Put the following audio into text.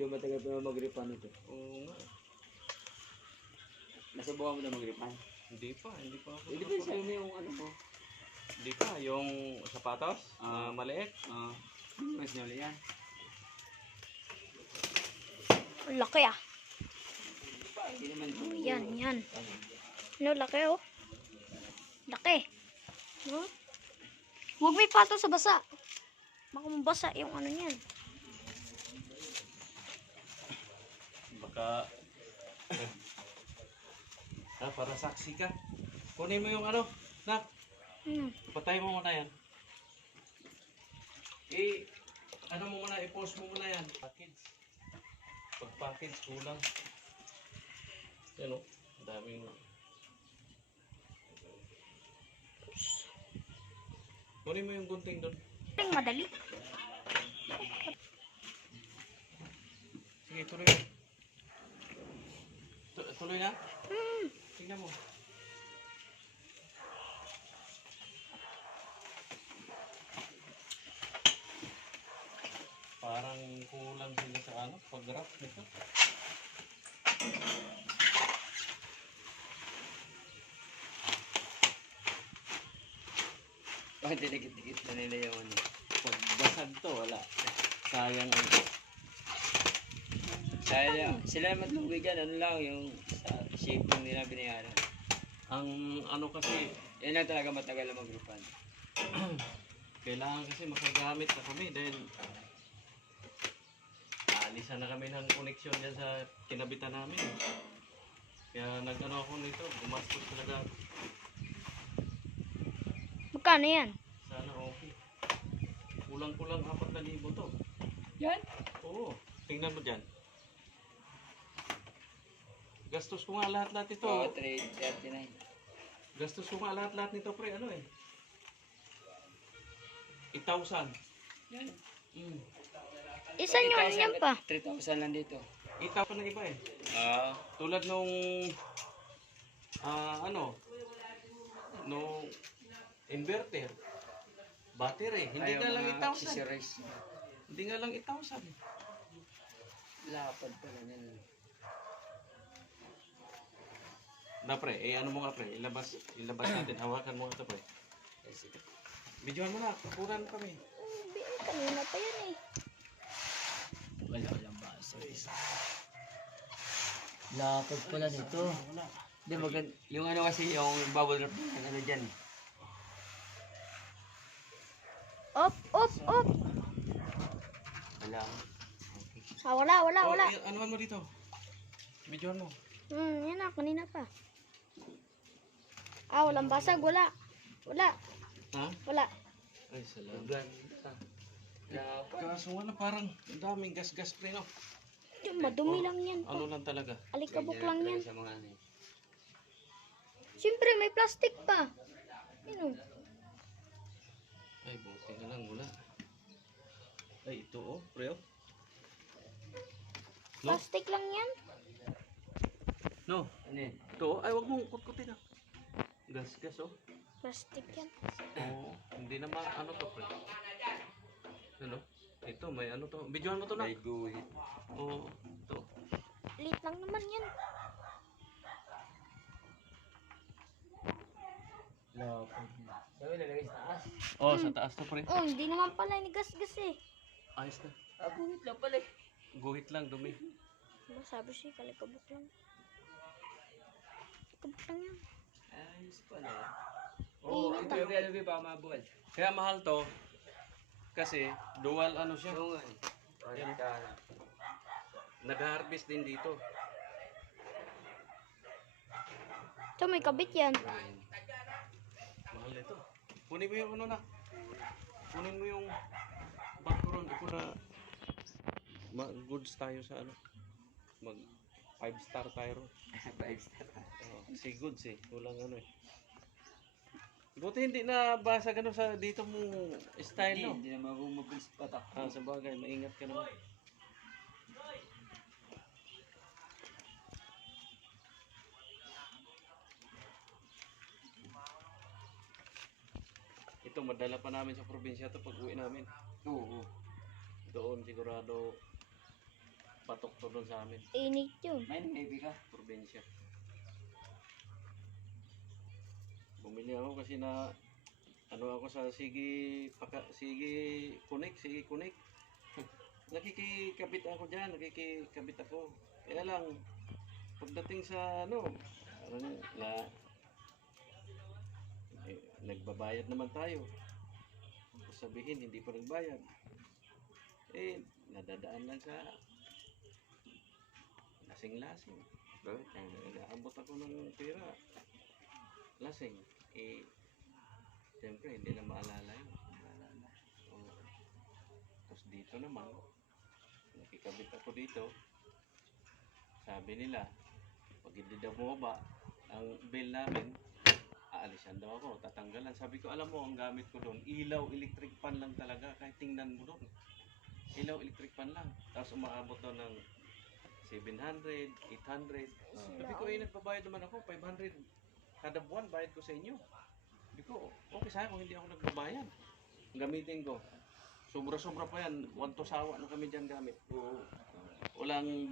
Medyo matagal pa mag-refund ito. Oo nga. Nasubukan mo na mag-refund? Hindi pa ako. Hindi pa sa'yo na yung ano mo. Hindi pa, yung sapatos, maliit. Mas nyo yan. Ang laki ah. Hindi naman ito. Oh, yan. No, laki oh. Laki. No? Huwag may pato sa basa. Baka mabasa yung ano niyan. Baka... para saksi ka. Kunin mo yung ano, nak. Patay mo muna yan. Ano mo muna, i-post mo muna yan. Package. Pag package, kulang. Yan o, daming... Kunin mo yung gunting doon. Madali. Sige, tuloy mo. Tuloy na? Tingnan mo. Parang kulang sila sa ano, pag-wrap nito. Bakit dinigit-digit na nila yung ano? Pag basag to, wala. Sayang ang... Sayang. Sila naman lugi dyan. Ano lang yung sa shape ng nila binayaran. Ang ano kasi, Yan lang talaga matagal na mag-refund. kailangan kasi makagamit na kami dahil alisan na kami ng koneksyon dyan sa kinabitan namin. Kaya nag-ano ako nito, gumastos talaga. Magkano yan? Sana okay. Kulang-kulang 4,000 to. Yan? Oo, tingnan mo dyan. Gastos ko nga lahat-lahat ito. Oo, 339. Gastos ko nga lahat-lahat nito pre, ano eh. 8,000. Yan. Isa nyo yan pa. 3,000 lang dito. 8,000 na iba eh. Tulad nung nung inverter, battery, hindi nga lang 8,000. Accessories. Hindi nga lang 8,000. Lapad pala yan. Na pre, ano mo nga pre, ilabas natin, hawakan mo nga ito pre. Videoan mo na, kukuran kami. Kanina pa yan eh. Walang baso. Lapad pala nito. Hindi maganda. Yung ano kasi, yung bubble wrap yung ano dyan. Op. Wala. Wala. Anuhan mo dito. Videoan mo. Yan na, kanina pa. Walang basag, wala. Ha? Wala. Ay, salamat. Kaso wala, parang ang daming gas-gas pre, no? Yung madumi lang yan pa. Ano lang talaga. Alikabok lang yan. Sa mga ano. Siyempre, may plastic pa. Yun. Ay, buti na lang, wala. Ay, ito oh, pre, oh. No? Plastic lang yan. No. Ano yun? Ito oh. Ay, wag mong kutkutin ah. Gas-gas oh. Plastic yan. Oo, hindi naman ano to pre. Ano? Ito, may ano to. Videohan mo to na. May guhit. Oo, ito. Lit lang naman yan. Lapad. Sabi nalagay sa taas. Oh, sa taas to pre. Oh, hindi naman pala inigas-gas eh. Ayos na. Guhit lang pala eh. Guhit lang, dumi. Diba sabi siya, kalikabok lang. Kalikabok lang yan. Ayos pala. Oo, ito yung ano ba mabuhal. Kaya mahal to. Kasi dual ano siya. Oo nga eh. Nag-harvest din dito. Ito, may kabit yan. Mahal nito. Kunin mo yung ano na. Kunin mo yung background para goods tayo sa ano. Mag 5-star tayo. 5-star. Si goods eh. Walang ano eh. Buti hindi na basag ano sa dito mong style no. Hindi na mabumabilis patak. Sa bagay, maingat ka naman. Ito, madala pa namin sa probinsya to pag uwi namin. Oo. Doon sigurado patok to doon sa amin, Init yun. May maybe ka. probinsya. Bumili ako kasi na ano ako sa Sige Connect. Nakikikabit ako diyan, Kaya lang pagdating sa nagbabayad naman tayo. Sabihin hindi pa nagbayad. Nadadaan lang sa lasing-lasing. Nag-aabot ako ng pera. Lasing. Siyempre, hindi na maalala yun. Tapos dito naman, nakikabit ako dito. Sabi nila, pag hindi daw bumaba, ang bill namin, aalisan daw ako, tatanggalan. Sabi ko, alam mo, ang gamit ko doon, ilaw, electric fan lang talaga. Kahit tingnan mo doon. Ilaw, electric fan lang. Tapos umaabot doon ng 700, 800. Sabi ko, nagbabayad naman ako, 500. Kada buwan, bayad ko sa inyo. Sabi ko, okay sa akin kung hindi ako nagbabayad. Gamitin ko. Sobra-sobra pa yan. 1 to sawa na kami dyan gamit. Walang